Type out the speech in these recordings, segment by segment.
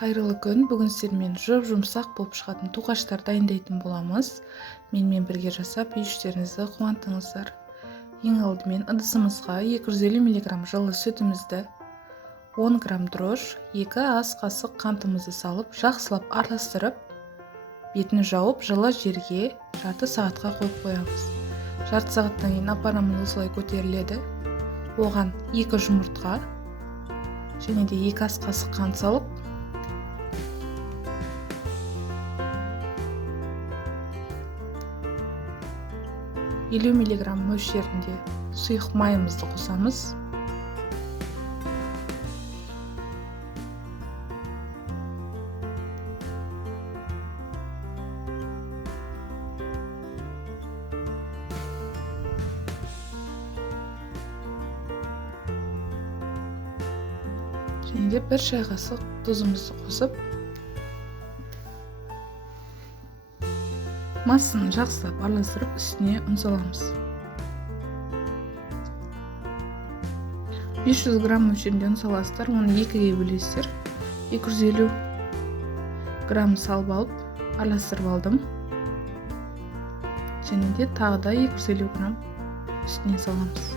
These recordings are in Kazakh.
Қайырлы күн. Бүгін сіздермен жұмсақ болып шығатын тоқаштар дайындайтын боламыз. Менімен бірге жасап, үй-іштеріңізді қуантыңыздар. Ең алдымен ыдысымызға 250 мг жылы сүтімізді, 10 грамм дрож, 2 ас қасық қантымызды салып, жақсылап араластырып, бетін жауып, жылы жерге жарты сағатқа қойып қоямыз. Жарты сағаттан кейін апарамыз осылай көтеріледі. Оған 2 жұмыртқа және де 2 ас қасық қант салып, 50 мг мөлшерінде сұйық майымызды қосамыз. Және де 1 шай қасық тұзымызды қосып, массаны жақсылап араластырып, үстіне ұн саламыз. 500 грамм мөлшерінде ұн саласыздар, оны 2-ге бөлесіздер. 250 грамм салып алып, араластырып алдым. Және де тағы да 250 грамм үстіне саламыз.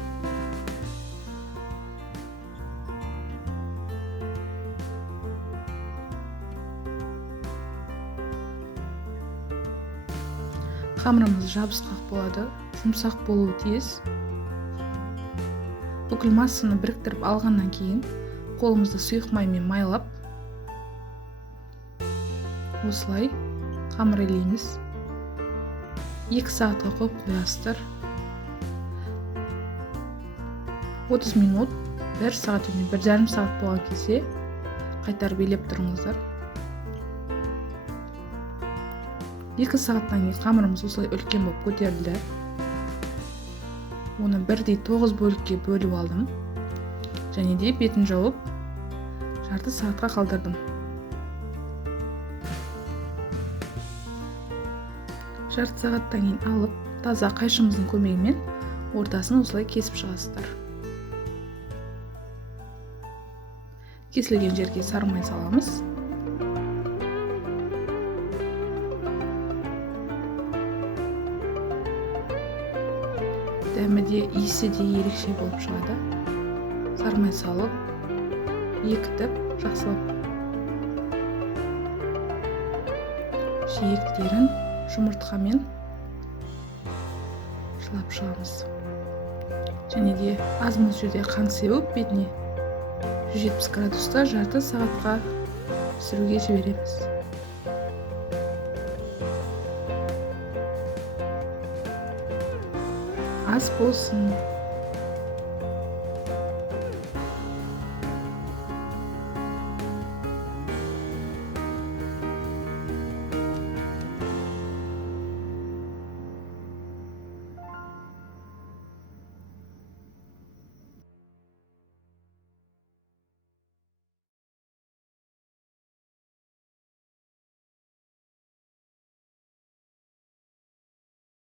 Қамырымыз жабысқақ болады, жұмсақ болуы тиіс. Бүкіл массаны біріктіріп алғаннан кейін қолымызды сұйық маймен майлап, осылай қамыр илейміз. 2 сағатқа қойып қоясыздар. 30 минут, 1 сағат және 1,5 сағат болған кезде қайтарып илеп тұрыңыздар. 2 сағаттан кейін қамырымыз осылай үлкен болып көтерілді. Оны бірдей 9 бөлікке бөліп алдым. Және де бетін жауып, жарты сағатқа қалдырдым. Жарты сағаттан кейін алып, таза қайшымыздың көмегімен ортасын осылай кесіп шығасыздар. Кесілген жерге сары май саламыз. Дәмі де, иісі де ерекше болып шығады. Сары май салып, бекітіп, жақсылап жиектерін жұмыртқамен жылап шығамыз. Және де аз мөлшерде қант сеуіп, бетіне 170 градуста жарты сағатқа пісіруге жібереміз. Ас болсын.